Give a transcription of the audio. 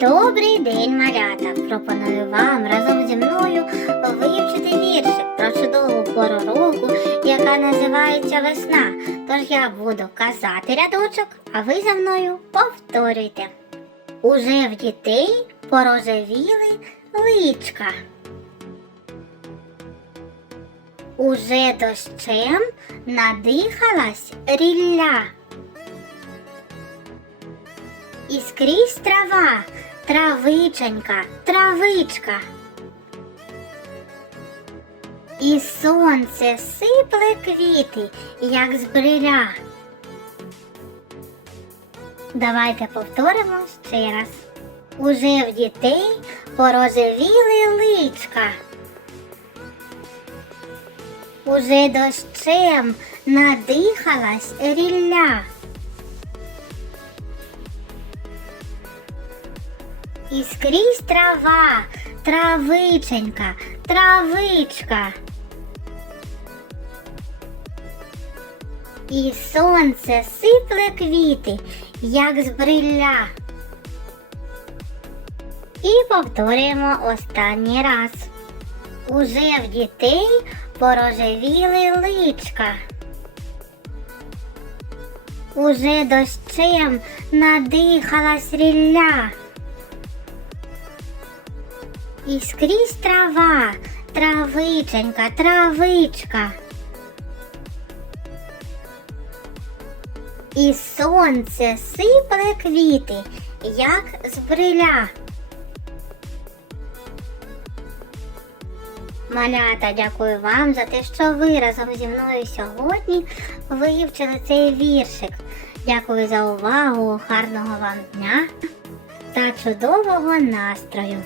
Добрий день, малята! Пропоную вам разом зі мною вивчити віршик про чудову пору року, яка називається весна. Тож я буду казати рядочок, а ви за мною повторюйте. Уже в дітей порожевіли личка. Уже дощем надихалась рілля. І скрізь трава, травиченька, травичка. І сонце сипле квіти, як з бриля. Давайте повторимо ще раз. Уже в дітей порожевіли личка. Уже дощем надихалась рілля. І скрізь трава, травиченька, травичка. І сонце сипле квіти, як з бриля. І повторюємо останній раз. Уже в дітей порожевіли личка. Уже дощем надихалась рілля. І скрізь трава, травиченька, травичка. І сонце сипле квіти, як з бриля. Малята, дякую вам за те, що ви разом зі мною сьогодні вивчили цей віршик. Дякую за увагу, гарного вам дня та чудового настрою!